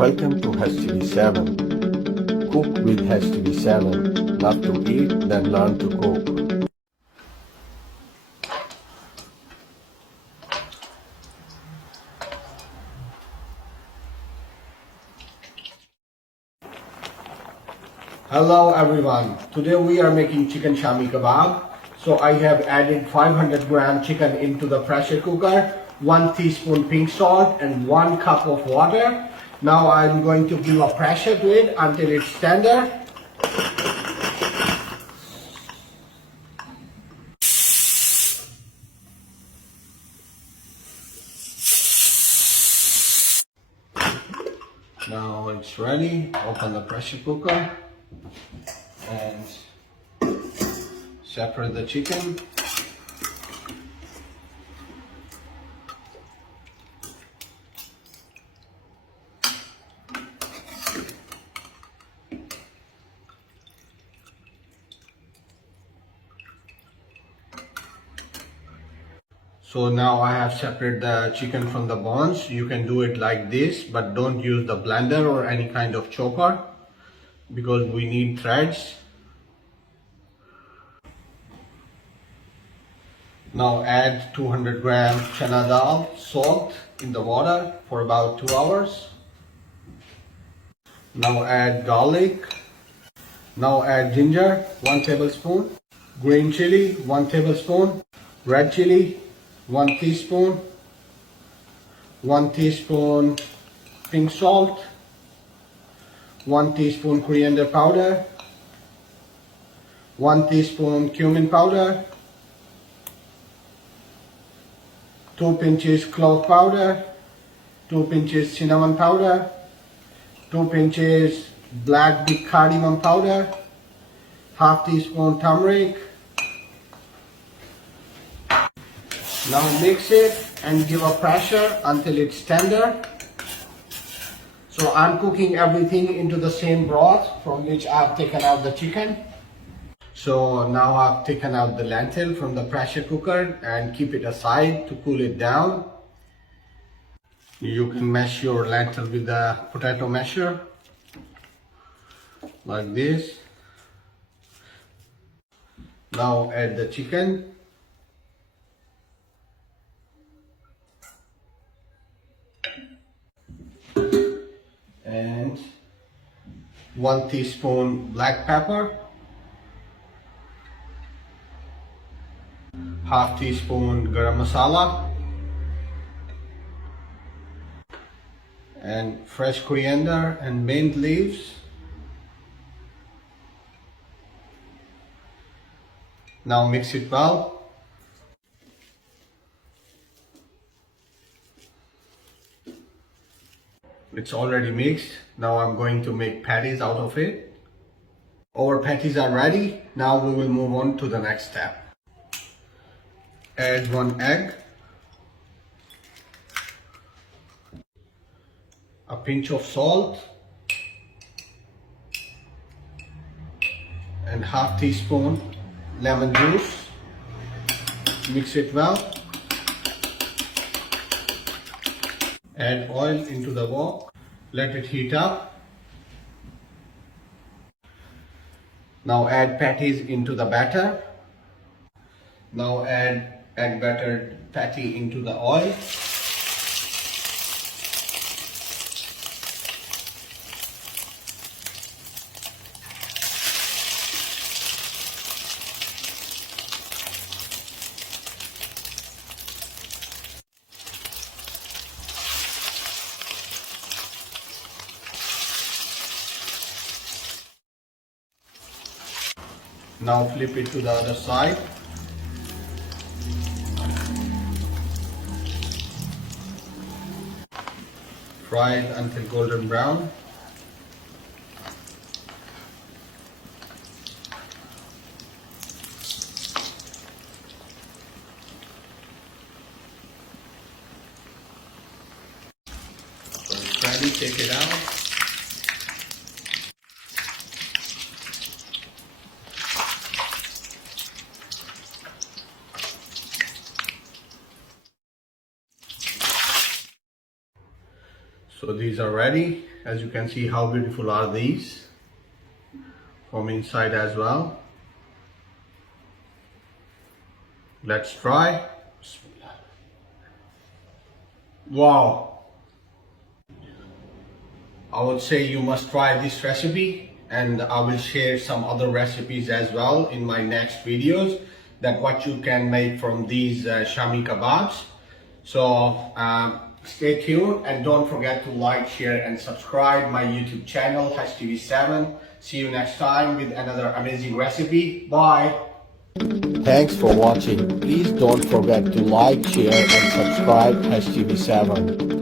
Welcome to HTV7. Cook with HTV7. Love to eat, then learn to cook. Hello everyone. Today we are making chicken Shami Kebab. So I have added 500 gram chicken into the pressure cooker, 1 teaspoon pink salt and 1 cup of water. Now I'm going to give a pressure to it until it's tender. Now it's ready. Open the pressure cooker and separate the chicken. So now I have separated the chicken from the bones. You can do it like this, but don't use the blender or any kind of chopper because we need threads. Now add 200 gram chana dal soaked in the water for about 2 hours. Now add garlic. Now add ginger, 1 tablespoon. Green chili, 1 tablespoon. Red chili, 1 teaspoon. 1 teaspoon pink salt. 1 teaspoon coriander powder. 1 teaspoon cumin powder. 2 pinches clove powder, 2 pinches cinnamon powder, 2 pinches black big cardamom powder, half teaspoon turmeric. Now mix it and give a pressure until it's tender. So I'm cooking everything into the same broth from which I've taken out the chicken. So now I've taken out the lentil from the pressure cooker and keep it aside to cool it down. You can mash your lentil with the potato masher like this. Now add the chicken. And 1 teaspoon black pepper. Half teaspoon garam masala and fresh coriander and mint leaves. Now mix it well. It's already mixed. Now I'm going to make patties out of it. Our patties are ready. Now we will move on to the next step. Add 1 egg, a pinch of salt, and half teaspoon lemon juice. Mix it well. Add oil into the wok. Let it heat up. Now add patties into the batter. Now add egg battered patty into the oil. Now flip it to the other side. Fry it until golden brown. So it's ready, take it out. So So these are ready. As you can see, how beautiful are these from inside as well. Let's try. Wow, I would say you must try this recipe, and I will share some other recipes as well in my next videos, that what you can make from these Shami kebabs. So stay tuned and don't forget to like, share and subscribe my YouTube channel HTV7. See you next time with another amazing recipe. Bye. Thanks for watching. Please don't forget to like, share and subscribe HTV7.